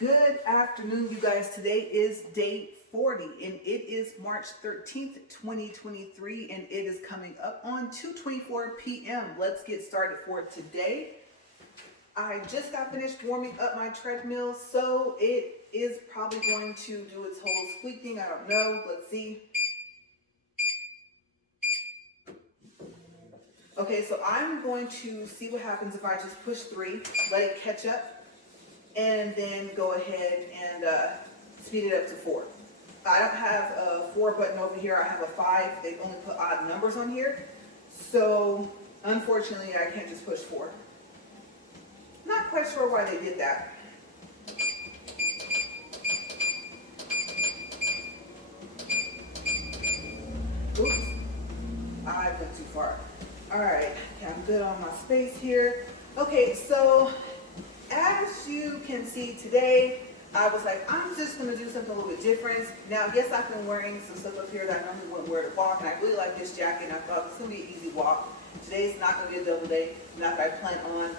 Good afternoon, you guys. Today is day 40 and it is March 13th, 2023, and it is coming up on 2:24 p.m. Let's get started for today. I just got finished warming up my treadmill, so it is probably going to do its whole squeak thing. I don't know. Let's see. Okay, so I'm going to see what happens if I just push 3, let it catch up, and then go ahead and speed it up to 4. I don't have a 4 button over here. I have a 5. They only put odd numbers on here. So unfortunately, I can't just push 4. Not quite sure why they did that. Oops, I went too far. All right, okay, I'm good on my space here. Okay, so as you can see today, I was like, I'm just going to do something a little bit different. Now, yes, I've been wearing some stuff up here that I normally wouldn't wear to walk, and I really like this jacket, and I thought it's going to be an easy walk. Today's not going to be a double day, not that I plan on.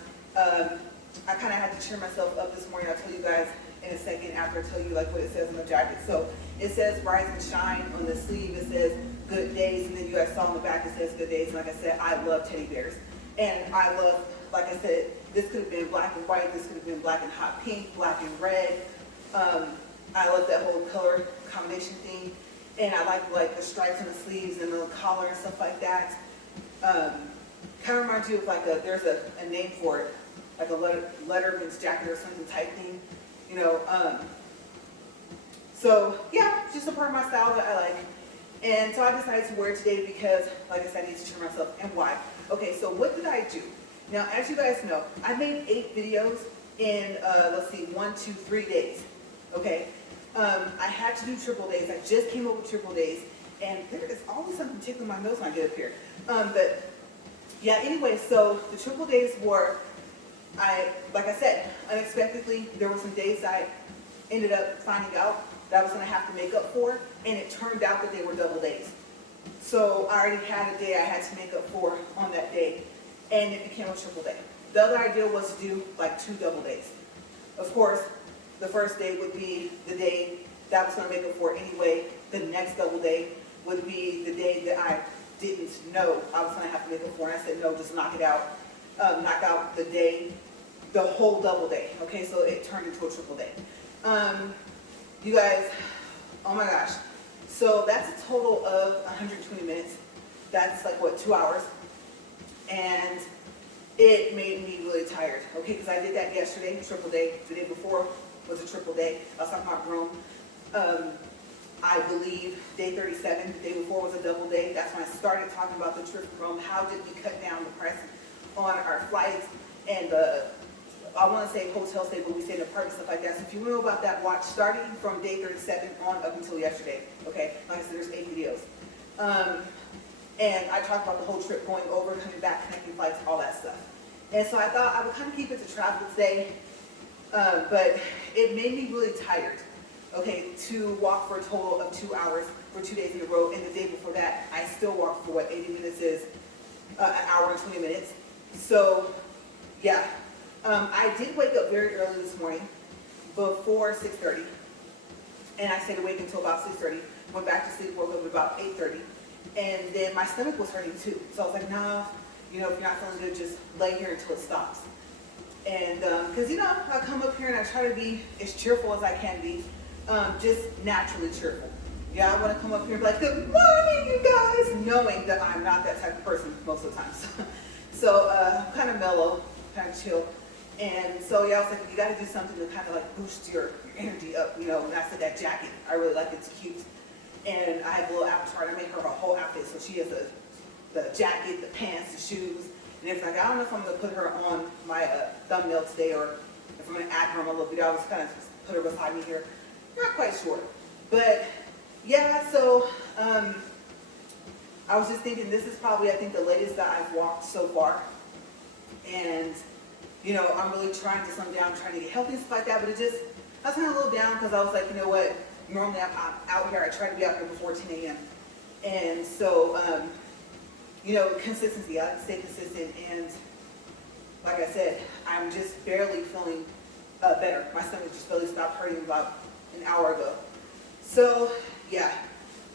I kind of had to cheer myself up this morning. I'll tell you guys in a second after I tell you like what it says on the jacket. So it says Rise and Shine on the sleeve. It says Good Days, and then you guys saw on the back it says Good Days. And like I said, I love teddy bears. And I love, like I said, this could have been black and white. This could have been black and hot pink, black and red. I love that whole color combination thing. And I like the stripes on the sleeves and the collar and stuff like that. Kind of reminds you of like there's a name for it, like a Letterman's jacket or something type thing, you know. So yeah, just a part of my style that I like. And so I decided to wear it today because, like I said, I need to cheer myself. And why? Okay, so what did I do? Now, as you guys know, I made 8 videos in, let's see, 1, 2, 3 days. Okay, I had to do triple days. I just came up with triple days, and there is always something tickling my nose when I get up here. But yeah, anyway, so the triple days were, like I said, unexpectedly, there were some days I ended up finding out that I was going to have to make up for, and it turned out that they were double days. So I already had a day I had to make up for on that day, and it became a triple day. The other idea was to do like 2 double days. Of course, the first day would be the day that I was going to make up for anyway. The next double day would be the day that I didn't know I was going to have to make up for, and I said, no, just knock it out. Knock out the whole double day. Okay, so it turned into a triple day. You guys, oh my gosh. So that's a total of 120 minutes. That's like, what, 2 hours? And it made me really tired, okay, because I did that yesterday, triple day. The day before was a triple day. I was talking about Rome. I believe day 37, the day before was a double day. That's when I started talking about the trip to Rome. How did we cut down the price on our flights and I want to say hotel stay, but we stayed in apartments, stuff like that. So if you know about that, watch starting from day 37 on up until yesterday. Okay, like I said, there's 8 videos. And I talked about the whole trip, going over, coming back, connecting flights, all that stuff. And so I thought I would kind of keep it to travel today, but it made me really tired, okay, to walk for a total of 2 hours for 2 days in a row. And the day before that, I still walked for what 80 minutes is an hour and 20 minutes. So yeah, I did wake up very early this morning, before 6:30, and I stayed awake until about 6:30. Went back to sleep, woke up at about 8:30, and then my stomach was hurting too. So I was like, nah, you know, if you're not feeling good, just lay here until it stops. And because you know, I come up here and I try to be as cheerful as I can be, just naturally cheerful. Yeah, I want to come up here and be like, good morning, you guys, knowing that I'm not that type of person most of the time. So kind of mellow, kind of chill. And so yeah, I was like, you got to do something to kind of like boost your energy up, you know. And I said that jacket, I really like it. It's cute. And I had a little avatar, and I made her a whole outfit. So she has the jacket, the pants, the shoes, and it's like, I don't know if I'm going to put her on my thumbnail today, or if I'm going to add her on my little video. I'll just kind of put her beside me here. Not quite sure. But yeah, so I was just thinking, this is probably, I think, the latest that I've walked so far. And you know, I'm really trying to slim down, trying to get healthy and stuff like that, but I was kind of a little down because I was like, you know what, normally I'm out here, I try to be out here before 10 a.m. And so, you know, consistency, I stay consistent, and like I said, I'm just barely feeling better. My stomach just really stopped hurting about an hour ago. So yeah,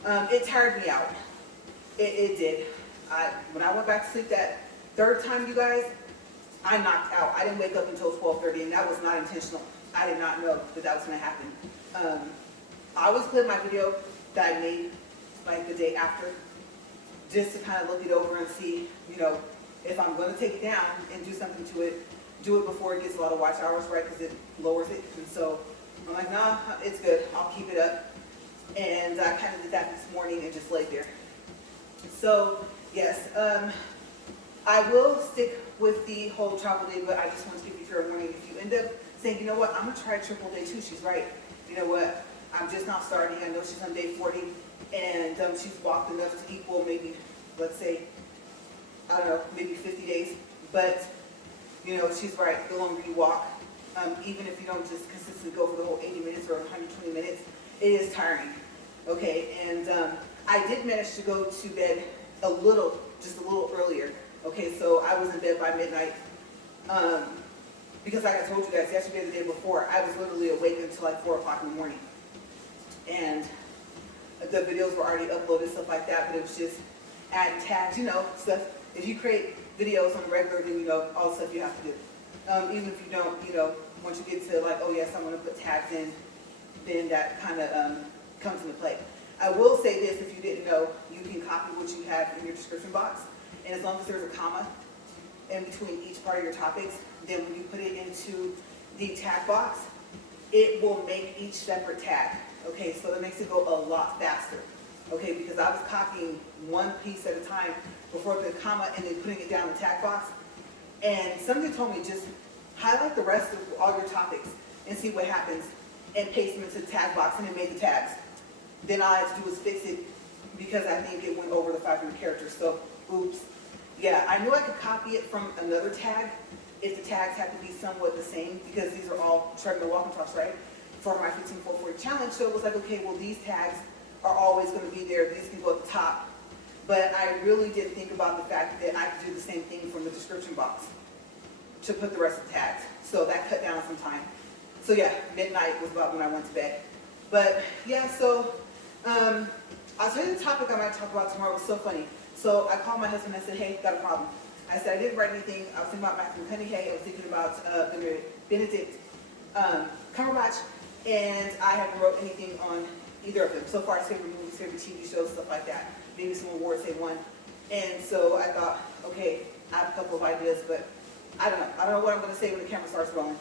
it tired me out. It did. When I went back to sleep that third time, you guys, I knocked out. I didn't wake up until 12:30, and that was not intentional. I did not know that that was going to happen. I always put my video that I made like the day after, just to kind of look it over and see, you know, if I'm going to take it down and do something to it, do it before it gets a lot of watch hours, right? Because it lowers it. And so I'm like, nah, it's good. I'll keep it up. And I kind of did that this morning and just laid there. So yes, I will stick with the whole travel day, but I just want to give you fair warning. If you end up saying, you know what, I'm going to try a triple day too. She's right. You know what, I'm just not starting. I know she's on day 40, and she's walked enough to equal maybe, let's say, I don't know, maybe 50 days. But, you know, she's right. The longer you walk, even if you don't just consistently go for the whole 80 minutes or 120 minutes, it is tiring. Okay, and I did manage to go to bed just a little earlier. Okay, so I was in bed by midnight. Because like I told you guys yesterday, the day before, I was literally awake until like 4 o'clock in the morning. And the videos were already uploaded, stuff like that, but it was just adding tags, you know, stuff. If you create videos on the regular, then you know all the stuff you have to do. Even if you don't, you know, once you get to like, oh yes, I want to put tags in, then that kind of comes into play. I will say this, if you didn't know, you can copy what you have in your description box, and as long as there's a comma in between each part of your topics, then when you put it into the tag box, it will make each separate tag. Okay, so that makes it go a lot faster. Okay, because I was copying one piece at a time before the comma and then putting it down in the tag box. And somebody told me just highlight the rest of all your topics and see what happens and paste them into the tag box, and it made the tags. Then all I had to do was fix it because I think it went over the 500 characters. So, oops. Yeah, I knew I could copy it from another tag if the tags had to be somewhat the same, because these are all treadmill walking talks, right? For my 15-4-40 challenge. So it was like, okay, well, these tags are always going to be there. These can go at the top. But I really did think about the fact that I could do the same thing from the description box to put the rest of the tags. So that cut down some time. So yeah, midnight was about when I went to bed. But yeah, so I'll tell you the topic I might talk about tomorrow. It was so funny. So I called my husband and I said, hey, got a problem. I said, I didn't write anything. I was thinking about Matthew McConaughey. I was thinking about Benedict Cumberbatch. And I haven't wrote anything on either of them. So far, it's favorite movies, favorite TV shows, stuff like that. Maybe some awards they won. And so I thought, okay, I have a couple of ideas, but I don't know. I don't know what I'm going to say when the camera starts rolling.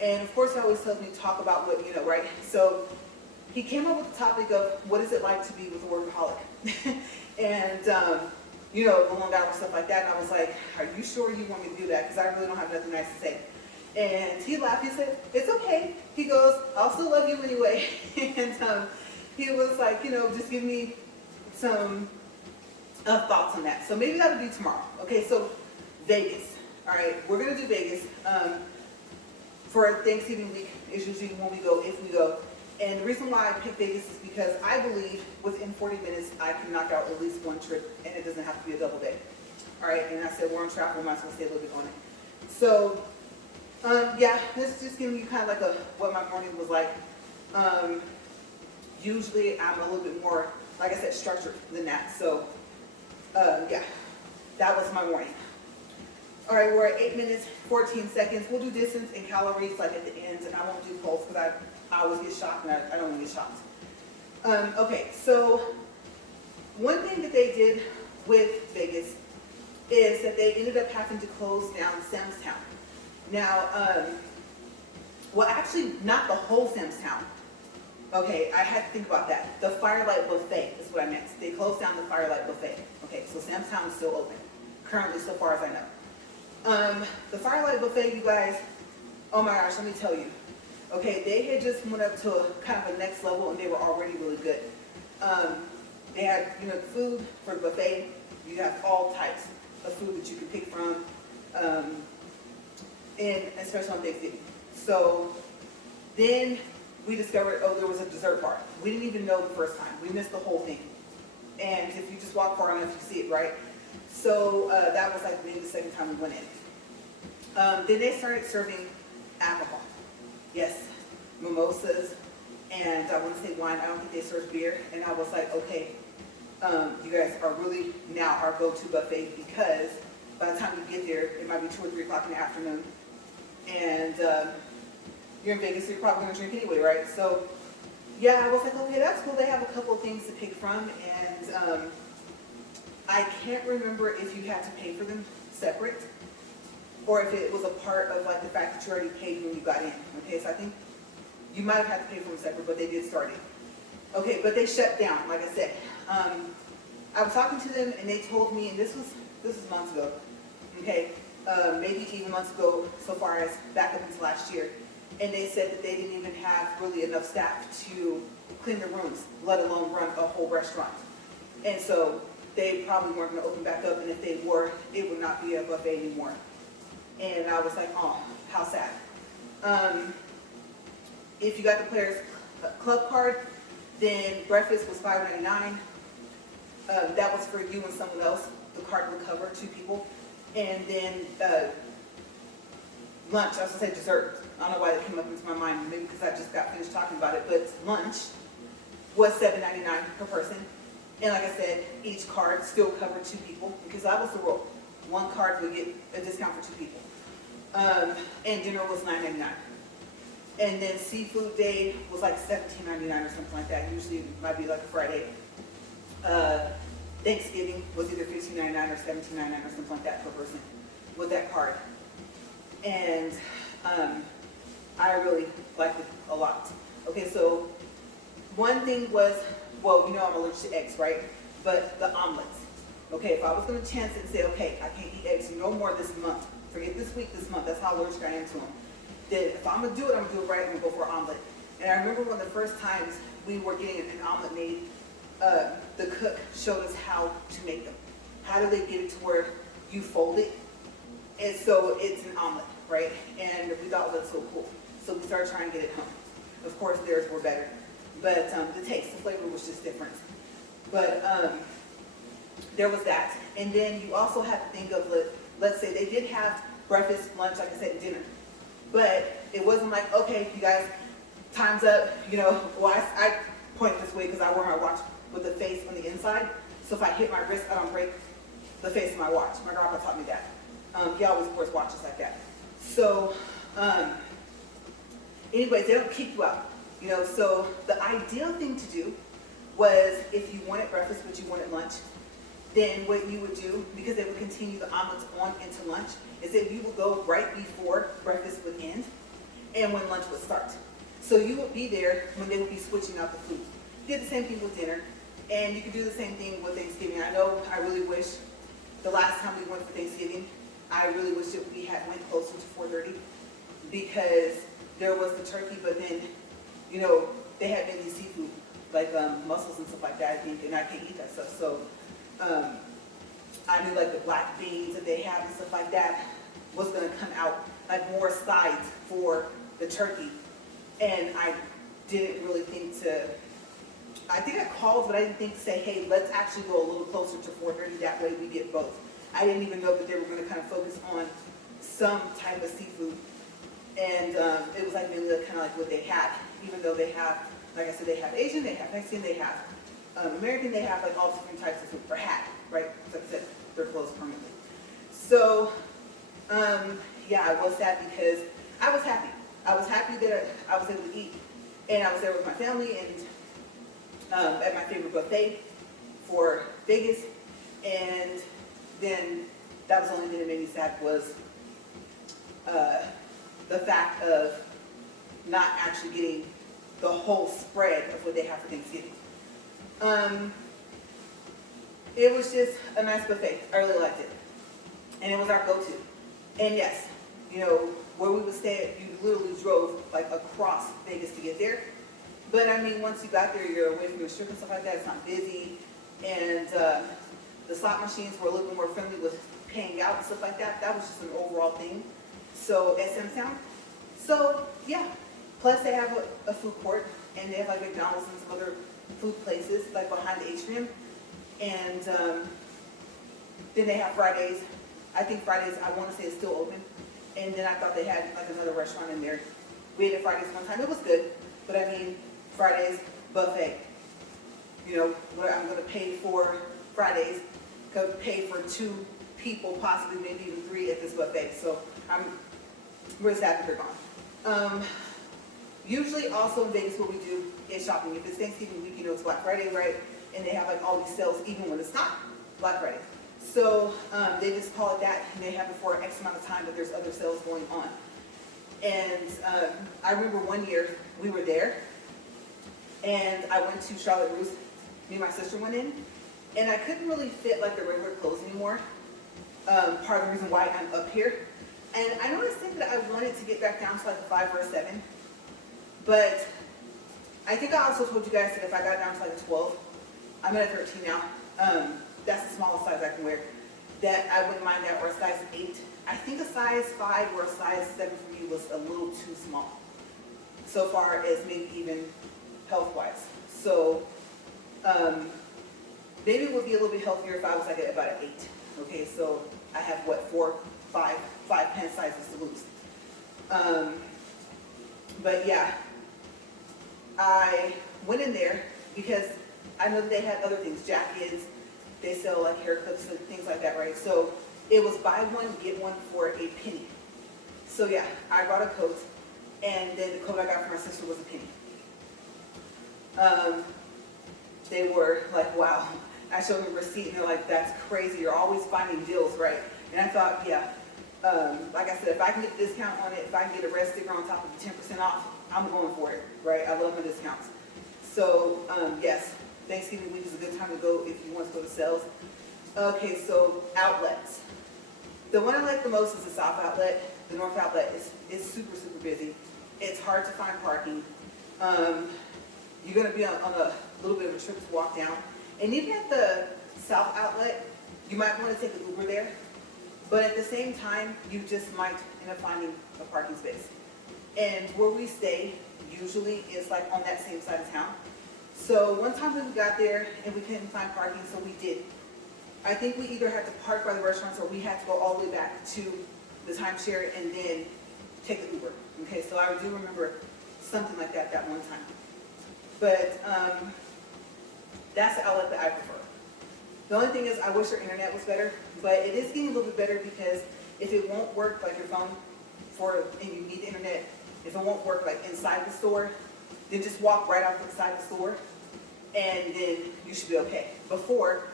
And of course, he always tells me to talk about what, you know, right? So he came up with the topic of what is it like to be with a workaholic? And, you know, the long hours, stuff like that. And I was like, are you sure you want me to do that? Because I really don't have nothing nice to say. And he laughed. He said, it's okay. He goes, I'll still love you anyway. And he was like, you know, just give me some thoughts on that. So maybe that'll be tomorrow. Okay, so Vegas. All right, we're going to do Vegas. For Thanksgiving week is usually when we go, if we go. And the reason why I picked Vegas is because I believe within 40 minutes I can knock out at least one trip, and it doesn't have to be a double day. All right, and I said we're on travel, we might as well stay a little bit on it. So, yeah, this is just giving you kind of like what my morning was like. Usually I'm a little bit more, like I said, structured than that. So, yeah, that was my morning. All right, we're at 8 minutes, 14 seconds. We'll do distance and calories like at the end, and I won't do pulse because I always get shocked, and I don't want to get shocked. Okay, so one thing that they did with Vegas is that they ended up having to close down Sam's Town. Now, well, actually, not the whole Sam's Town. Okay, I had to think about that. The Firelight Buffet is what I meant. They closed down the Firelight Buffet. Okay, so Sam's Town is still open, currently, so far as I know. The Firelight Buffet, you guys, oh my gosh, let me tell you. Okay, they had just went up to a kind of a next level, and they were already really good. They had, you know, food for the buffet. You have all types of food that you can pick from, and especially on Thanksgiving. So then we discovered, oh, there was a dessert bar. We didn't even know the first time. We missed the whole thing. And if you just walk far enough, you see it, right? So that was like maybe the second time we went in. Then they started serving alcohol. yes, mimosas, and I want to say wine. I don't think they serve beer. And I was like, okay, you guys are really now our go-to buffet, because by the time you get there, it might be 2 or 3 o'clock in the afternoon. And you're in Vegas, so you're probably going to drink anyway, right? So, yeah, I was like, okay, that's cool. They have a couple of things to pick from. And I can't remember if you had to pay for them separate, or if it was a part of like the fact that you already paid when you got in. Okay, so I think you might have had to pay for them separate, but they did start it. Okay, but they shut down, like I said. I was talking to them, and they told me, and this was months ago, okay, maybe even months ago, so far as back up into last year, and they said that they didn't even have really enough staff to clean the rooms, let alone run a whole restaurant. And so they probably weren't going to open back up, and if they were, it would not be a buffet anymore. And I was like, oh, how sad. If you got the Players Club card, then breakfast was $5.99. That was for you and someone else. The card would cover 2 people. And then lunch, I was going to say dessert. I don't know why that came up into my mind, maybe because I just got finished talking about it, but lunch was $7.99 per person. And like I said, each card still covered 2 people, because that was the rule. 1 card would get a discount for 2 people. And dinner was $9.99. And then seafood day was like $17.99 or something like that. Usually it might be like a Friday. Thanksgiving was either $15.99 or $17.99 or something like that per person with that card. And I really liked it a lot. Okay, so one thing was, well, you know I'm allergic to eggs, right? But the omelets. Okay, if I was going to chance it and say, okay, I can't eat eggs no more this month. Forget this week, this month. That's how allergic I am to them. Then if I'm going to do it, I'm going to do it right. I'm going to go for an omelet. And I remember one of the first times we were getting an omelet made, the cook showed us how to make them. How do they get it to where you fold it? And so it's an omelet, right? And we thought that was so cool. So we started trying to get it home. Of course, theirs were better. But the taste, the flavor was just different. But there was that. And then you also have to think of, let's say they did have breakfast, lunch, like I said, and dinner. But it wasn't like, okay, you guys, time's up. You know, well, I point this way because I wear my watch with the face on the inside. So if I hit my wrist, I don't break the face of my watch. My grandpa taught me that. He always wears watches like that. So, anyways, they don't kick you out. You know, so the ideal thing to do was, if you wanted breakfast but you wanted lunch, then what you would do, because they would continue the omelets on into lunch, is that you would go right before breakfast would end and when lunch would start. So you would be there when they would be switching out the food. You did the same thing with dinner, and you could do the same thing with Thanksgiving. I know I really wish the last time we went for Thanksgiving, I really wish that we had went closer to 4:30, because there was the turkey, but then, you know, they had many seafood, like mussels and stuff like that, I think, and I can't eat that stuff. So I knew like the black beans that they have and stuff like that was going to come out, like more sides for the turkey. And I didn't really think to, I think I called, but I didn't think to say, hey, let's actually go a little closer to 4:30, that way we get both. I didn't even know that they were going to kind of focus on some type of seafood. And it was like mainly kind of like what they had, even though they have, like I said, they have Asian, they have Mexican, they have American, they have like all different types of food, or had, right? Like I said, they're closed permanently. So, yeah, I was sad because I was happy. I was happy that I was able to eat, and I was there with my family and at my favorite buffet for Vegas. And then that was the only thing that made me sad was the fact of not actually getting the whole spread of what they have for Thanksgiving. It was just a nice buffet. I really liked it. And it was our go-to. And yes, you know, where we would stay, you literally drove like across Vegas to get there. But I mean, once you got there, you're away from the strip and stuff like that. It's not busy. And the slot machines were a little bit more friendly with paying out and stuff like that. That was just an overall thing. So, SM Sound. So, yeah. Plus, they have a food court, and they have like McDonald's and some other food places, like behind the atrium. And then they have Fridays. I think Fridays, I want to say, is still open. And then I thought they had like another restaurant in there. We ate at Fridays one time. It was good, but I mean, Fridays, buffet. You know, what I'm gonna pay for Fridays, could pay for 2 people, possibly maybe even 3 at this buffet. So we're just happy they're gone. Usually also in Vegas what we do is shopping. If it's Thanksgiving week, you know it's Black Friday, right? And they have like all these sales even when it's not Black Friday. So they just call it that, and they have it for X amount of time, but there's other sales going on. And I remember one year we were there, and I went to Charlotte Russe. Me and my sister went in, and I couldn't really fit like the regular clothes anymore. Part of the reason why I'm up here. And I noticed that I wanted to get back down to like a 5 or a 7. But I think I also told you guys that if I got down to like a 12, I'm at a 13 now. That's the smallest size I can wear. That I wouldn't mind that, or a size 8. I think a size 5 or a size 7 for me was a little too small. So far as maybe even health-wise. So maybe it would be a little bit healthier if I was like at about an 8. Okay, so I have what, 4, 5 pant sizes to lose. But yeah, I went in there because I know that they had other things, jackets, they sell like hair clips and things like that, right? So it was buy one, get one for a penny. So yeah, I bought a coat, and then the coat I got for my sister was a penny. They were like, wow. I showed them a receipt, and they're like, that's crazy, you're always finding deals, right? And I thought, yeah, like I said, if I can get a discount on it, if I can get a red sticker on top of the 10% off, I'm going for it, right? I love my discounts. So yes, Thanksgiving week is a good time to go if you want to go to sales. Okay, so outlets. The one I like the most is the South Outlet. The North Outlet is super, super busy. It's hard to find parking. You're going to be on a little bit of a trip to walk down. And even at the South Outlet, you might want to take an Uber there. But at the same time, you just might end up finding a parking space. And where we stay usually is like on that same side of town. So one time when we got there and we couldn't find parking, so we did. I think we either had to park by the restaurants or we had to go all the way back to the timeshare and then take an Uber. Okay, so I do remember something like that one time. But that's the outlet that I prefer. The only thing is I wish our internet was better, but it is getting a little bit better because if it won't work, like your phone, and you need the internet, if it won't work like inside the store, then just walk right out the side of the store and then you should be okay. Before,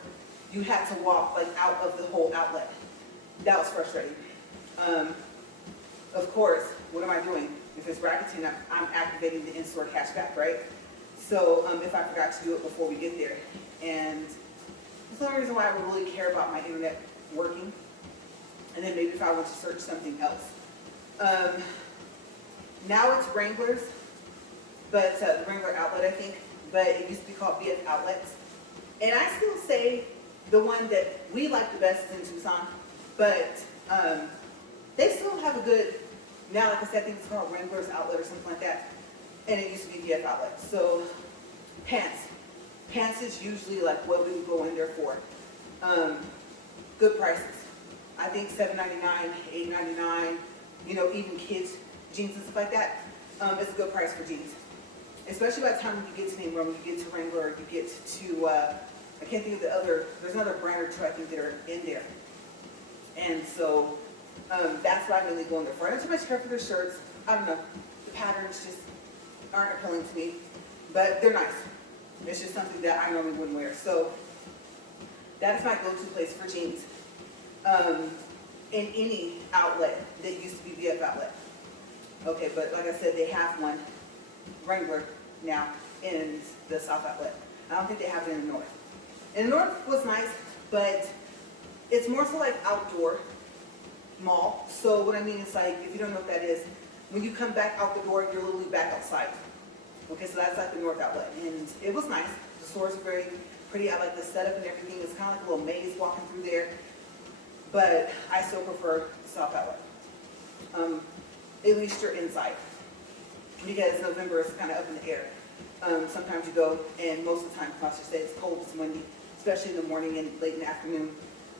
you had to walk like out of the whole outlet. That was frustrating. Of course, what am I doing? If it's Rakuten, I'm activating the in-store cashback, right? So if I forgot to do it before we get there. And that's the only reason why I would really care about my internet working. And then maybe if I want to search something else. Now it's Wranglers, but the Wrangler outlet, I think, but it used to be called BF Outlets. And I still say the one that we like the best is in Tucson, but they still have a good, now like I said, I think it's called Wrangler's Outlet or something like that, and it used to be BF Outlet. So pants is usually like what we would go in there for. Good prices. I think $7.99, $8.99, you know, even kids, jeans and stuff like that. It's a good price for jeans. Especially by the time you get to name room, you get to Wrangler, or you get to, I can't think of the other, there's another brand or two I think that are in there. And so that's what I really go in there for. I don't too much care for their shirts. I don't know. The patterns just aren't appealing to me, but they're nice. It's just something that I normally wouldn't wear. So that is my go-to place for jeans. In any outlet that used to be VF Outlet. Okay, but like I said, they have one, Wrangler, now in the South Outlet. I don't think they have it in the North. And the North was nice, but it's more so like outdoor mall. So what I mean is like, if you don't know what that is, when you come back out the door, you're literally back outside. Okay, so that's like the North Outlet. And it was nice. The stores are very pretty. I like the setup and everything. It's kind of like a little maze walking through there. But I still prefer the South Outlet. At least you're inside. Because November is kind of up in the air. Sometimes you go, and most of the time, I should say, it's cold, it's windy, especially in the morning and late in the afternoon,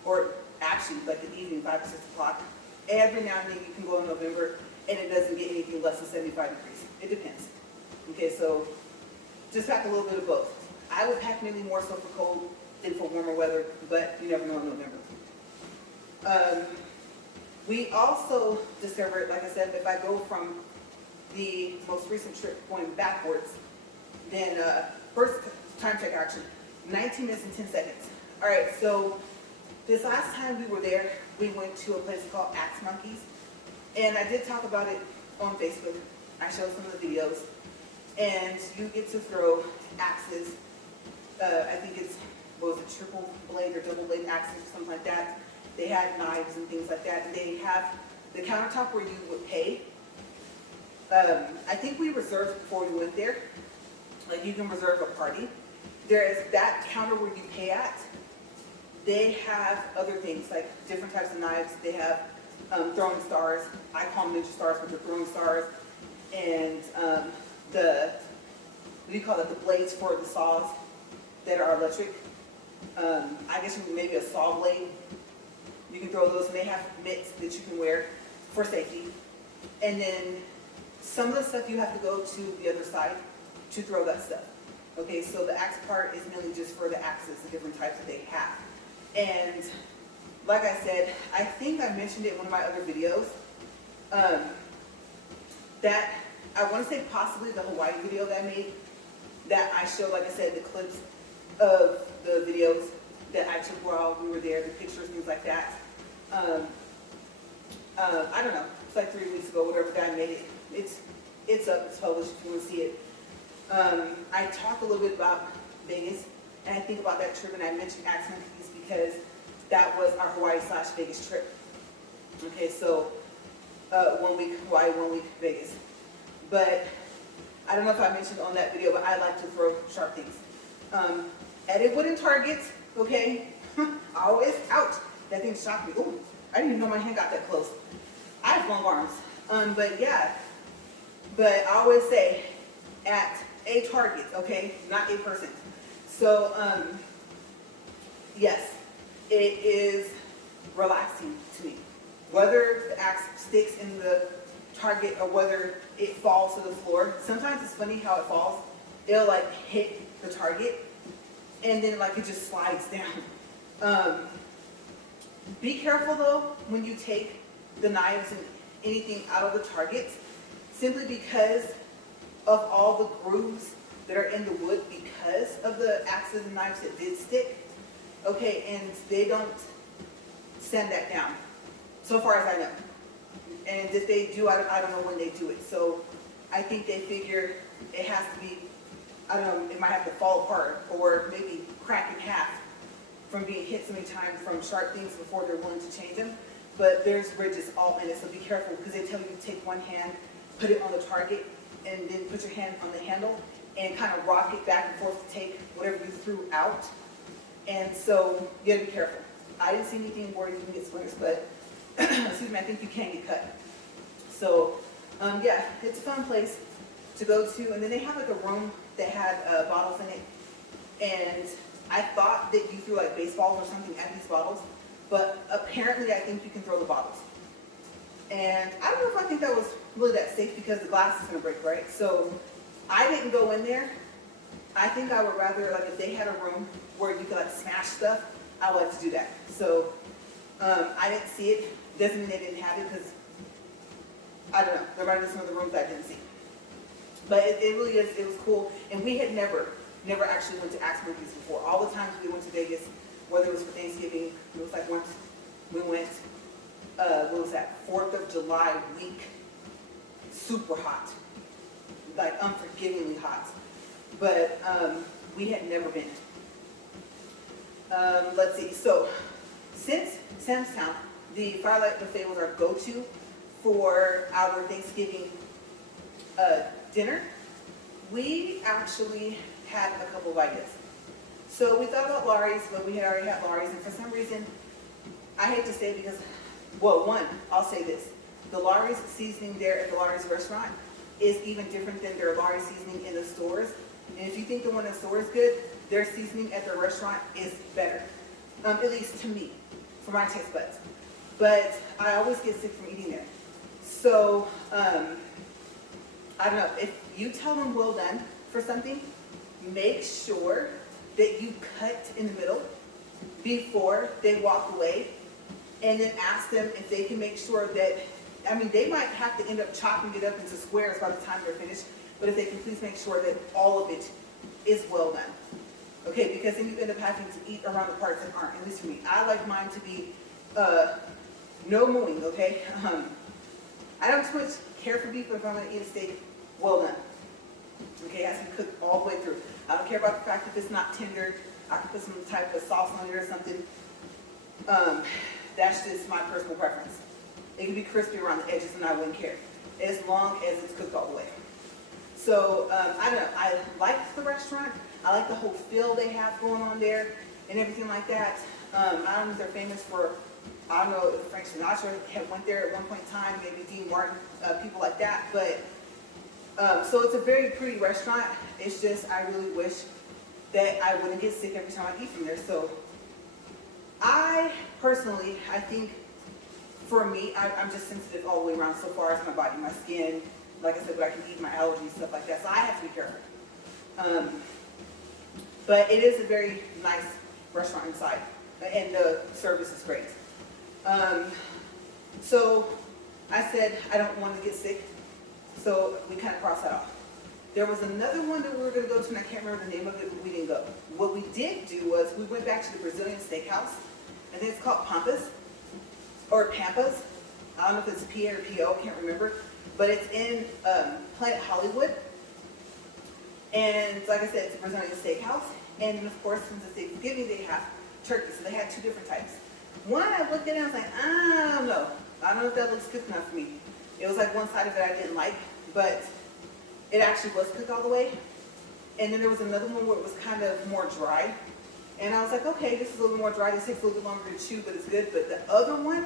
or actually like the evening, 5 or 6 o'clock. Every now and then you can go in November, and it doesn't get anything less than 75 degrees. It depends. Okay, so just pack a little bit of both. I would pack maybe more so for cold than for warmer weather, but you never know in November. We also discovered, like I said, if I go from the most recent trip going backwards, then first time check action, 19 minutes and 10 seconds. All right, so this last time we were there, we went to a place called Axe Monkeys, and I did talk about it on Facebook. I showed some of the videos, and you get to throw axes. I think it's, what was it, triple blade or double blade axes or something like that. They had knives and things like that, and they have the countertop where you would pay. I think we reserved before we went there. Like, you can reserve a party. There is that counter where you pay at. They have other things, like different types of knives. They have throwing stars. I call them ninja stars, but they're throwing stars. And what do you call it? The blades for the saws that are electric. I guess maybe a saw blade. You can throw those, and they have mitts that you can wear for safety. And then some of the stuff you have to go to the other side to throw that stuff. Okay, so the axe part is mainly just for the axes, the different types that they have. And like I said, I think I mentioned it in one of my other videos, that I want to say possibly the Hawaii video that I made, that I showed, like I said, the clips of the videos that I took while we were there, the pictures, things like that. I don't know, it's like 3 weeks ago, whatever guy made it. It's up, it's published if you want to see it. I talked a little bit about Vegas, and I think about that trip, and I mentioned Axe Monkeys because that was our Hawaii/Vegas trip. Okay, so 1 week Hawaii, 1 week Vegas. But I don't know if I mentioned on that video, but I like to throw sharp things. Edit wooden targets, okay? Always out. That thing shocked me. Ooh, I didn't even know my hand got that close. I have long arms. But yeah, but I always say at a target, okay? Not a person. So, yes, it is relaxing to me. Whether the axe sticks in the target or whether it falls to the floor. Sometimes it's funny how it falls. It'll like hit the target and then like it just slides down. Be careful though when you take the knives and anything out of the targets, simply because of all the grooves that are in the wood because of the axes and knives that did stick. Okay, and they don't sand that down, so far as I know. And if they do, I don't know when they do it. So I think they figure it has to be, I don't know, it might have to fall apart or maybe crack in half from being hit so many times from sharp things before they're willing to change them. But there's ridges all in it, so be careful because they tell you to take one hand, put it on the target, and then put your hand on the handle and kind of rock it back and forth to take whatever you threw out. And so you gotta be careful. I didn't see anything where you can get splinters, but excuse me, I think you can get cut. So yeah, it's a fun place to go to. And then they have like a room that had bottles in it. And I thought that you threw like baseballs or something at these bottles, but apparently I think you can throw the bottles. And I don't know if I think that was really that safe because the glass is gonna break, right? So I didn't go in there. I think I would rather, like if they had a room where you could like smash stuff, I would like to do that. So I didn't see it. Doesn't mean they didn't have it because, I don't know, there might be some of the rooms I didn't see. But it really is, it was cool. And we had never actually went to Axe Monkeys before. All the times we went to Vegas, whether it was for Thanksgiving, it was like once we went, what was that, 4th of July week, super hot, like unforgivingly hot. But we had never been. Let's see, so since Sam's Town, the Firelight buffet was our go-to for our Thanksgiving dinner, we actually had a couple of ideas. So we thought about LaRae's, but we had already had LaRae's, and for some reason, I hate to say because, well, one, I'll say this. The LaRae's seasoning there at the LaRae's restaurant is even different than their LaRae's seasoning in the stores. And if you think the one in the store is good, their seasoning at their restaurant is better. At least to me, for my taste buds. But I always get sick from eating there. So, I don't know, if you tell them well done for something, make sure that you cut in the middle before they walk away, and then ask them if they can make sure that, I mean, they might have to end up chopping it up into squares by the time they're finished, but if they can please make sure that all of it is well done. Okay, because then you end up having to eat around the parts that aren't, at least for me. I like mine to be no mooing, okay? I don't too much care for beef, but if I'm gonna eat a steak, well done. Okay, it has to be cooked all the way through. I don't care about the fact if it's not tender. I can put some type of sauce on it or something. That's just my personal preference. It can be crispy around the edges and I wouldn't care, as long as it's cooked all the way. So, I don't know, I like the restaurant. I like the whole feel they have going on there and everything like that. I don't know if they're famous for, I don't know if Frank Sinatra had went there at one point in time, maybe Dean Martin, people like that. But, so it's a very pretty restaurant. It's just, I really wish that I wouldn't get sick every time I eat from there. So, I personally, I think for me, I'm just sensitive all the way around so far as my body, my skin, like I said, but I can eat my allergies, stuff like that. So I have to be careful. But it is a very nice restaurant inside, and the service is great. So I said I don't want to get sick, so we kind of crossed that off. There was another one that we were going to go to, and I can't remember the name of it, but we didn't go. What we did do was we went back to the Brazilian steakhouse. I think it's called Pampas, or Pampas. I don't know if it's P or P-O, I can't remember. But it's in Planet Hollywood. And like I said, it's a Brazilian steakhouse. And of course, since it's Thanksgiving, they have turkey. So they had two different types. One, I looked at it and I was like, I don't know. I don't know if that looks good enough for me. It was like one side of it I didn't like, but it actually was cooked all the way. And then there was another one where it was kind of more dry. And I was like, okay, this is a little more dry. This takes a little bit longer to chew, but it's good. But the other one,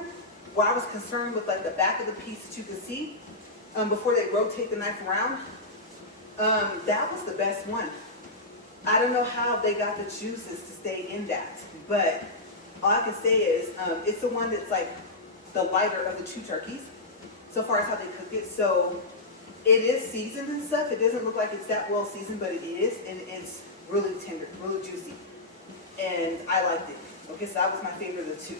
where I was concerned with like the back of the piece that you could see before they rotate the knife around, that was the best one. I don't know how they got the juices to stay in that, but all I can say is it's the one that's like the lighter of the two turkeys, so far as how they cook it. So it is seasoned and stuff. It doesn't look like it's that well seasoned, but it is, and it's really tender, really juicy, and I liked it. Okay, so that was my favorite of the two.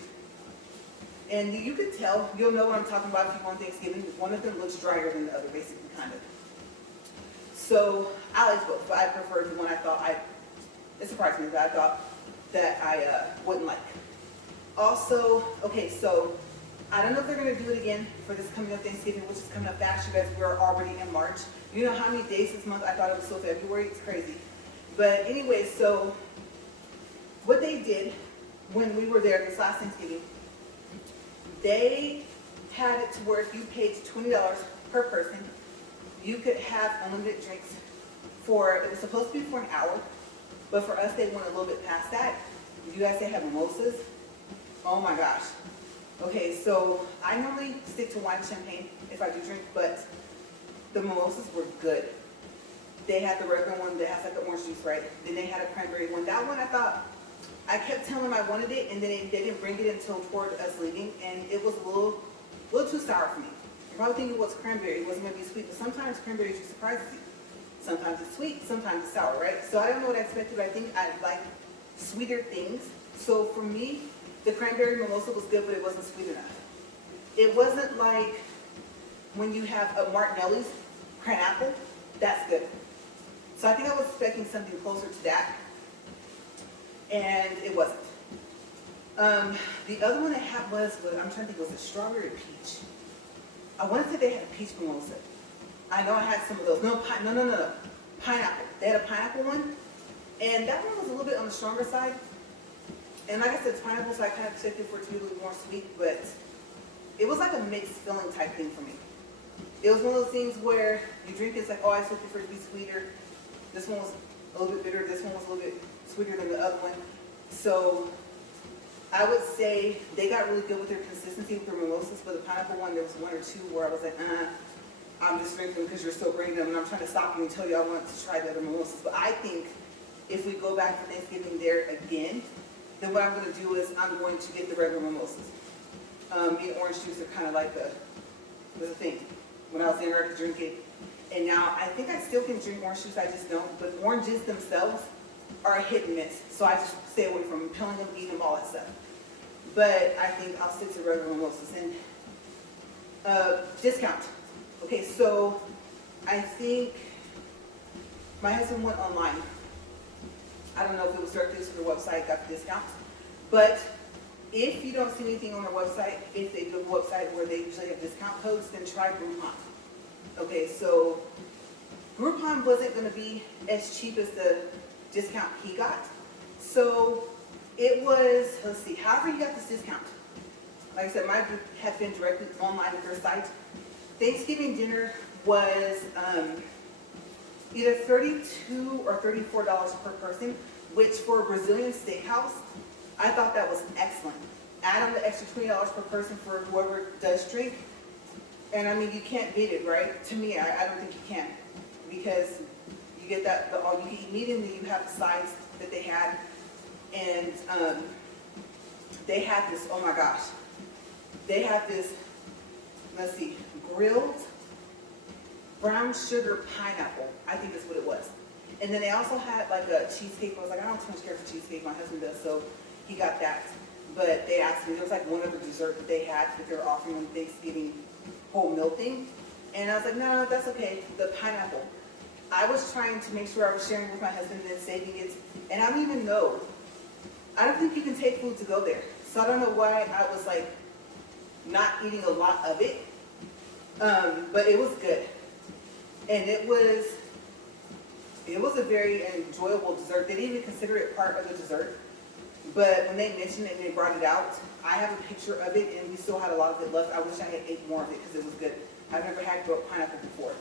And you can tell, you'll know what I'm talking about if you want Thanksgiving. One of them looks drier than the other, basically, kind of. So I liked both, but I preferred the one it surprised me that I thought that I wouldn't like. Also, okay, so I don't know if they're going to do it again for this coming up Thanksgiving, which is coming up fast, you guys. We're already in March. You know how many days this month? I thought it was still February. It's crazy. But anyway, so what they did when we were there this last Thanksgiving, they had it to where if you paid $20 per person, you could have unlimited drinks it was supposed to be for an hour, but for us, they went a little bit past that. You guys, they have mimosas. Oh my gosh. Okay, so I normally stick to wine and champagne if I do drink, but the mimosas were good. They had the regular one that has like the orange juice, right? Then they had a cranberry one. That one I kept telling them I wanted it, and then they didn't bring it until toward us leaving, and it was a little too sour for me. You're probably thinking what's cranberry, it wasn't going to be sweet, but sometimes cranberry juice surprises you. Sometimes it's sweet, sometimes it's sour, right? So I don't know what I expected, but I think I like sweeter things. So for me, the cranberry mimosa was good, but it wasn't sweet enough. It wasn't like when you have a Martinelli's cran apple, that's good. So I think I was expecting something closer to that, and it wasn't. The other one they had was I'm trying to think, was it strawberry peach? I want to say they had a peach mimosa. I know I had some of those. No, pineapple. They had a pineapple one, and that one was a little bit on the stronger side. And like I said, it's pineapple, so I kind of expected for it to be a little more sweet, but it was like a mixed filling type thing for me. It was one of those things where you drink it, it's like, oh, I expected for it to be sweeter. This one was a little bit bitter. This one was a little bit sweeter than the other one. So I would say they got really good with their consistency with their mimosas, but the pineapple one, there was one or two where I was like, I'm just drinking them because you're still bringing them, and I'm trying to stop you and tell you I want to try the other mimosas. But I think if we go back for Thanksgiving there again, then what I'm going to do is I'm going to get the regular mimosas. Me and orange juice are kind of like was a thing. When I was younger, I could drink it. And now I think I still can drink orange juice, I just don't. But oranges themselves are a hit and miss. So I just stay away from peeling them, eating them, all that stuff. But I think I'll stick to regular mimosas. And discount. Okay, so I think my husband went online. I don't know if it was directly to their website, got the discount. But if you don't see anything on their website, if they do a website where they usually have discount codes, then try Groupon. Okay, so Groupon wasn't going to be as cheap as the discount he got. So it was, let's see, however you got this discount. Like I said, mine had been directly online at their site. Thanksgiving dinner was either $32 or $34 per person, which for a Brazilian steakhouse, I thought that was excellent. Add on the extra $20 per person for whoever does drink. And I mean, you can't beat it, right? To me, I don't think you can. Because you get that, the all you can eat meat, and then you have the sides that they had. And they had this, oh my gosh. They had this, let's see, grilled brown sugar pineapple. I think that's what it was. And then they also had like a cheesecake. I was like, I don't too much care for cheesecake. My husband does, so he got that. But they asked me, there was like one other dessert that they had that they were offering on Thanksgiving whole meal thing. And I was like, no, that's okay, the pineapple. I was trying to make sure I was sharing with my husband and then saving it. And I don't even know. I don't think you can take food to go there. So I don't know why I was like not eating a lot of it. But it was good. And it was a very enjoyable dessert. They didn't even consider it part of the dessert. But when they mentioned it and they brought it out, I have a picture of it, and we still had a lot of it left. I wish I had ate more of it because it was good. I've never had grilled pineapple before.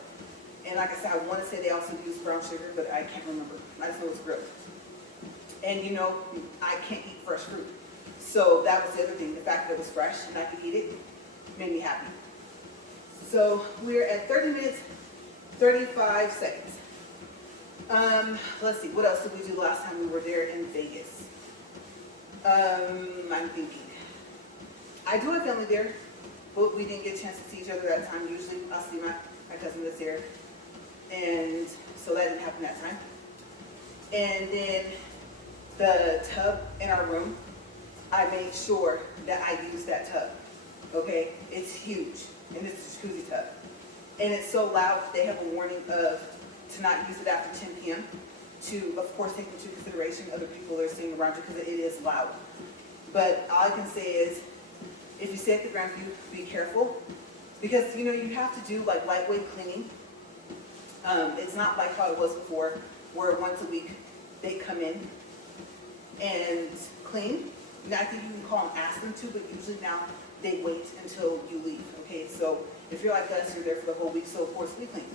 And like I said, I want to say they also use brown sugar, but I can't remember. I just know it was grilled. And you know, I can't eat fresh fruit. So that was the other thing. The fact that it was fresh and I could eat it made me happy. So we're at 30 minutes, 35 seconds. Let's see, what else did we do last time we were there in Vegas? I'm thinking. I do have family there, but we didn't get a chance to see each other that time. Usually I'll see my cousin that's there. And so that didn't happen that time. And then the tub in our room, I made sure that I used that tub. Okay? It's huge. And it's a jacuzzi tub. And it's so loud, they have a warning of to not use it after 10 p.m. to, of course, take into consideration other people that are sitting around you because it is loud. But all I can say is, if you stay at the Grandview, be careful. Because, you know, you have to do like lightweight cleaning. It's not like how it was before, where once a week they come in and clean. Now, I think you can call and ask them to, but usually now they wait until you leave. Okay, so if you're like us, you're there for the whole week, so of course we clean.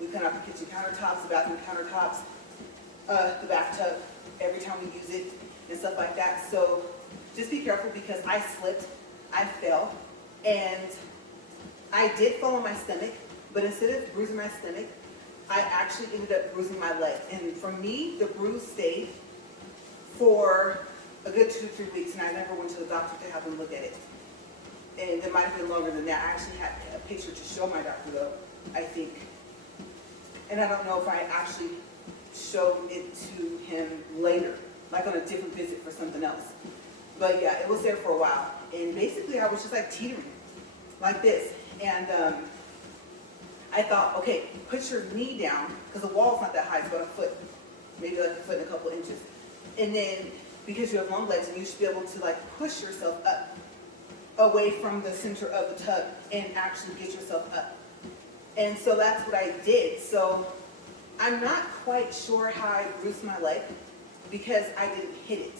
We clean out the kitchen countertops, the bathroom countertops, the bathtub, every time we use it, and stuff like that. So just be careful because I slipped, I fell, and I did fall on my stomach, but instead of bruising my stomach, I actually ended up bruising my leg. And for me, the bruise stayed for a good 2 to 3 weeks, and I never went to the doctor to have them look at it. And it might have been longer than that. I actually had a picture to show my doctor, though, I think. And I don't know if I actually showed it to him later, like on a different visit for something else. But yeah, it was there for a while. And basically I was just like teetering, like this. And I thought, okay, put your knee down, because the wall's not that high, it's about a foot, maybe like a foot and a couple inches. And then, because you have long legs, and you should be able to like push yourself up, away from the center of the tub, and actually get yourself up. And so that's what I did. So I'm not quite sure how I bruised my leg, because I didn't hit it.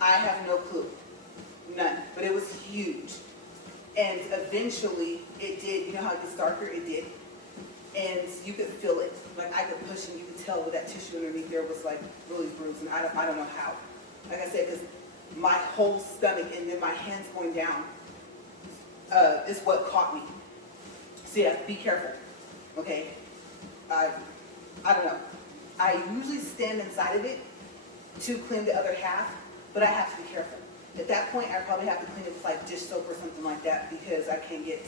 I have no clue, none, but it was huge. And eventually it did, you know how it gets darker? It did. And you could feel it. Like I could push and you could tell with that tissue underneath there was like really bruised, and I don't know how. Like I said, because my whole stomach and then my hands going down is what caught me. So yeah, be careful, okay? I don't know. I usually stand inside of it to clean the other half, but I have to be careful. At that point, I probably have to clean it with like dish soap or something like that because I can't get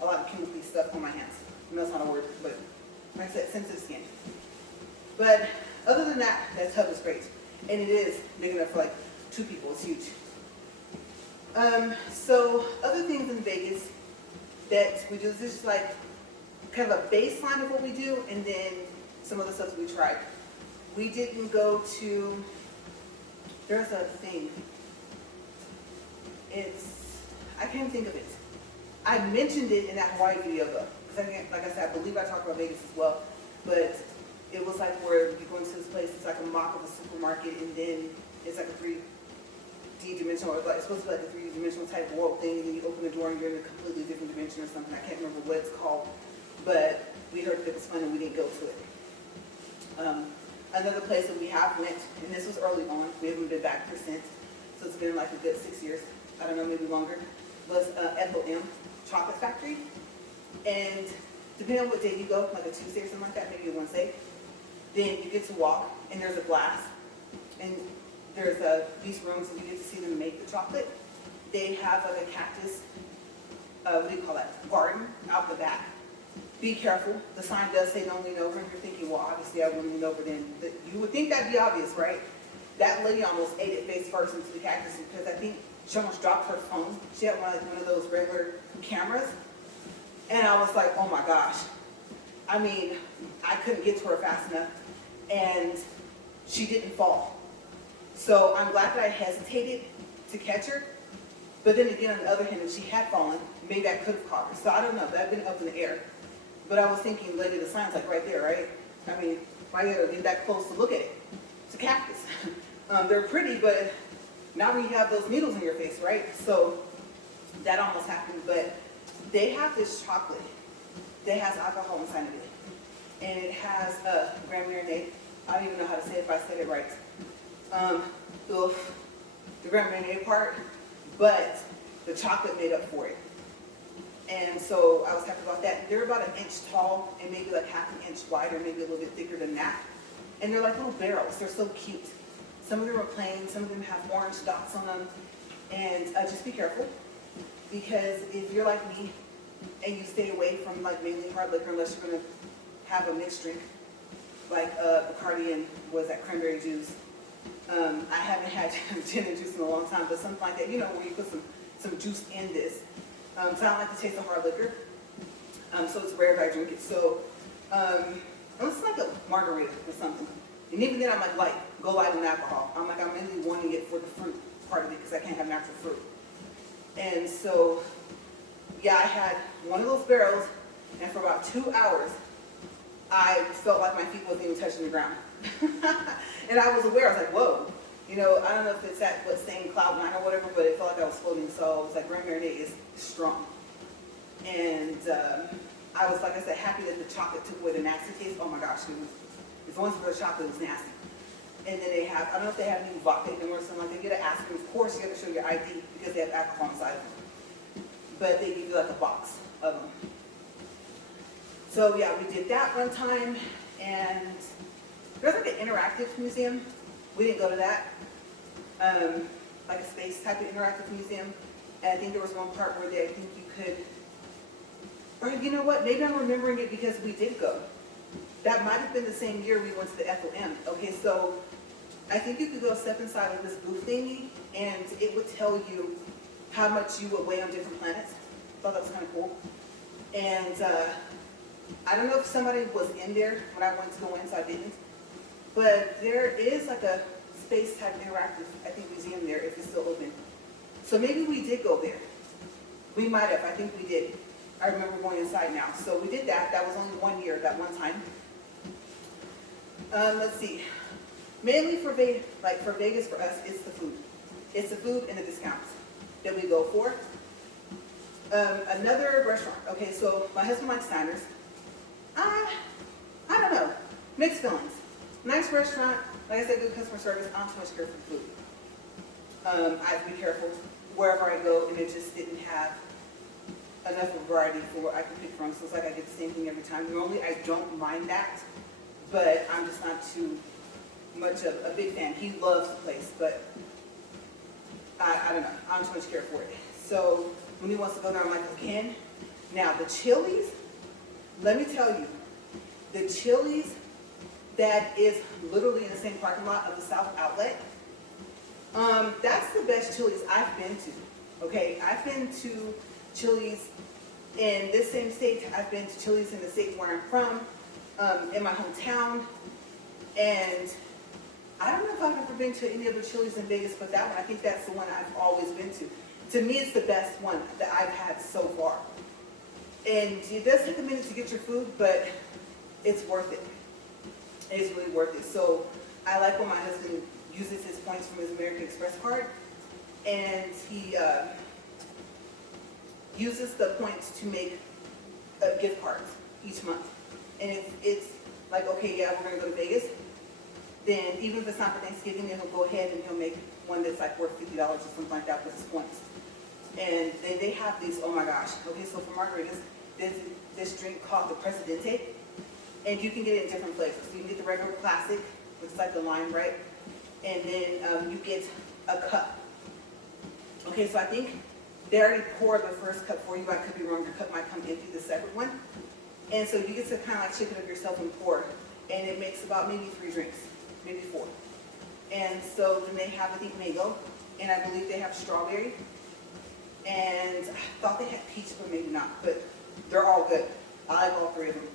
a lot of chemical stuff on my hands. I know it's not a word, but like I said, sensitive skin. But other than that, that tub is great. And it is big enough for like 2 people. It's huge. So other things in Vegas that we do, this is like kind of a baseline of what we do, and then some of the stuff that we tried. We didn't go to, there's a thing. I can't think of it. I mentioned it in that Hawaii video though, because like I said, I believe I talked about Vegas as well, but it was like where you go into this place, it's like a mock of a supermarket, and then it's like a 3D dimensional, or like, it's supposed to be like a 3D dimensional type world thing, and then you open the door and you're in a completely different dimension or something. I can't remember what it's called, but we heard that it was fun and we didn't go to it. Another place that we have went, and this was early on, we haven't been back there since, so it's been like a good 6 years, I don't know, maybe longer, was FOM Chocolate Factory. And depending on what day you go, like a Tuesday or something like that, maybe a Wednesday, then you get to walk, and there's a glass, and there's these rooms, and you get to see them make the chocolate. They have like a cactus, what do you call that, garden out the back. Be careful. The sign does say don't lean over, and you're thinking, well, obviously I wouldn't lean over then. You would think that'd be obvious, right? That lady almost ate it face first into the cactus because I think she almost dropped her phone. She had one of those regular cameras. And I was like, oh my gosh. I mean, I couldn't get to her fast enough, and she didn't fall. So I'm glad that I hesitated to catch her. But then again, on the other hand, if she had fallen, maybe I could have caught her. So I don't know. That had been up in the air. But I was thinking, lady, the sign's like right there, right? I mean, why you gotta get that close to look at it? It's a cactus. They're pretty, but not when you have those needles in your face, right? So that almost happened. But they have this chocolate that has alcohol inside of it. And it has grand marinade. I don't even know how to say it if I said it right. The grand marinade part, but the chocolate made up for it. And so I was happy about that. They're about 1 inch tall and maybe like ½ an inch wide, or maybe a little bit thicker than that. And they're like little barrels. They're so cute. Some of them are plain, some of them have orange dots on them. And just be careful, because if you're like me and you stay away from like mainly hard liquor, unless you're gonna have a mixed drink, like Bacardi and was that cranberry juice. I haven't had gin and juice in a long time, but something like that, you know, where you put some juice in this. So I don't like the taste of hard liquor. So it's rare that I drink it. So unless it's like a margarita or something. And even then I'm like light, go light on alcohol. I'm mainly wanting it for the fruit part of it because I can't have natural fruit. And so, yeah, I had one of those barrels, and for about 2 hours, I felt like my feet wasn't even touching the ground. And I was aware, I was like, whoa. You know, I don't know if it's at what same cloud nine or whatever, but it felt like I was floating. So I was like, grand marinade is strong. And I was, like I said, happy that the chocolate took away the nasty taste. Oh my gosh, it's once for the chocolate, it was nasty. And then they have, I don't know if they have any vodka or something like that. You gotta ask them, of course you have to show your ID because they have alcohol inside of them. But they give you like a box of them. So yeah, we did that one time, and there's like an interactive museum. We didn't go to that. Like a space type of interactive museum. And I think there was one part where I think you could, or you know what, maybe I'm remembering it because we did go. That might have been the same year we went to the FOM. Okay, so I think you could go step inside of this booth thingy, and it would tell you how much you would weigh on different planets. I thought that was kind of cool. And I don't know if somebody was in there when I went to go in, so I didn't. But there is like a space type interactive, I think, museum there if it's still open. So maybe we did go there. We might have, I think we did. I remember going inside now. So we did that. That was only 1 year, that one time. Let's see. Mainly for Vegas, for us, it's the food. It's the food and the discounts that we go for. Another restaurant. Okay, so my husband likes Steiner's. I don't know. Mixed feelings. Nice restaurant. Like I said, good customer service. I don't too much care for the food. I have to be careful wherever I go, and it just didn't have enough of a variety for what I can pick from. So it's like I get the same thing every time. Normally, I don't mind that, but I'm just not too much of a big fan. He loves the place, but I don't know. I don't too much care for it. So when he wants to go there, I'm like, again. Now the Chili's, let me tell you, the Chili's that is literally in the same parking lot of the South Outlet, that's the best Chili's I've been to. Okay, I've been to Chili's in this same state. I've been to Chili's in the state where I'm from, in my hometown, and I don't know if I've ever been to any other Chili's in Vegas, but that one, I think that's the one I've always been to. To me, it's the best one that I've had so far. And it does take a minute to get your food, but it's worth it. It's really worth it. So I like when my husband uses his points from his American Express card, and he uses the points to make gift cards each month. And it's like, okay, yeah, we're going to go to Vegas. Then even if it's not for Thanksgiving, then he'll go ahead and he'll make one that's like worth $50 or something like that with his points. And they have these, oh my gosh. Okay, so for margaritas, there's this drink called the Presidente, and you can get it in different flavors. So you can get the regular classic, which is like the lime, right? And then you get a cup. Okay, so I think they already poured the first cup for you. I could be wrong. Your cup might come empty, the second one. And so you get to kind of like shake it up yourself and pour. And it makes about maybe 3 drinks, maybe 4. And so then they have, I think, mango. And I believe they have strawberry. And I thought they had peach, but maybe not. But they're all good. I like all 3 of them.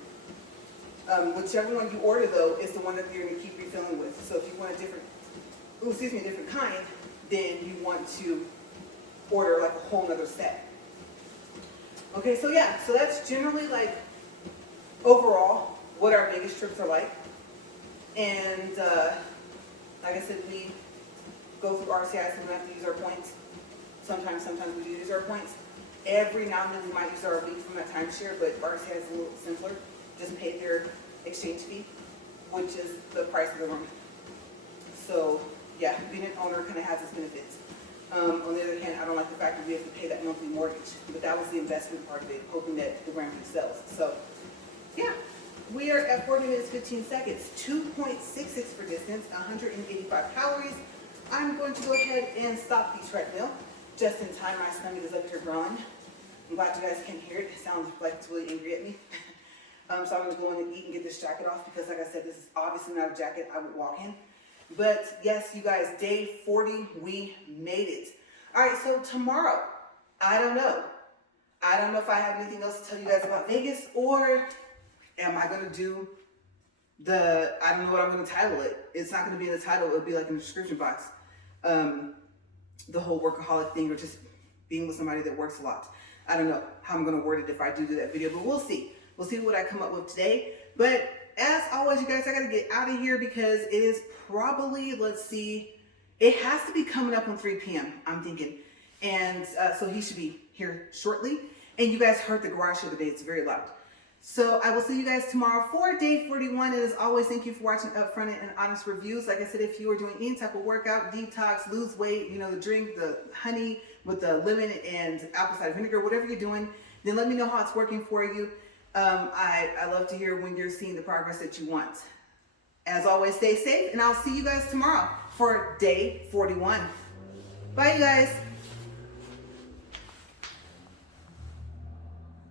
Whichever one you order, though, is the one that you're going to keep refilling with. So if you want a different kind, then you want to order like a whole nother set. Okay, so yeah, so that's generally like overall what our Vegas trips are like. And like I said, we go through RCI, so we don't have to use our points. Sometimes we do use our points. Every now and then we might use our RV from that timeshare, but RCI is a little simpler. Just pay their exchange fee, which is the price of the room. So yeah, being an owner kind of has its benefits. On the other hand, I don't like the fact that we have to pay that monthly mortgage, but that was the investment part of it, hoping that the Grand Prix sells. So yeah, we are at 40 minutes, 15 seconds, 2.66 for distance, 185 calories. I'm going to go ahead and stop the treadmill just in time. My stomach is up here growling. I'm glad you guys can hear it. It sounds like it's really angry at me. So I'm going to go in and eat and get this jacket off because, like I said, this is obviously not a jacket I would walk in. But yes, you guys, day 40, we made it. All right, so tomorrow, I don't know. I don't know if I have anything else to tell you guys about Vegas, or am I going to do I don't know what I'm going to title it. It's not going to be in the title. It'll be like in the description box. The whole workaholic thing, or just being with somebody that works a lot. I don't know how I'm going to word it if I do that video, but we'll see. We'll see what I come up with today. But as always, you guys, I got to get out of here because it is probably, let's see, it has to be coming up on 3 p.m., I'm thinking. And so he should be here shortly. And you guys heard the garage show today. It's very loud. So I will see you guys tomorrow for day 41. And as always, thank you for watching Upfront and Honest Reviews. Like I said, if you are doing any type of workout, detox, lose weight, you know, the drink, the honey with the lemon and apple cider vinegar, whatever you're doing, then let me know how it's working for you. I love to hear when you're seeing the progress that you want. As always, stay safe, and I'll see you guys tomorrow for day 41. Bye, you guys.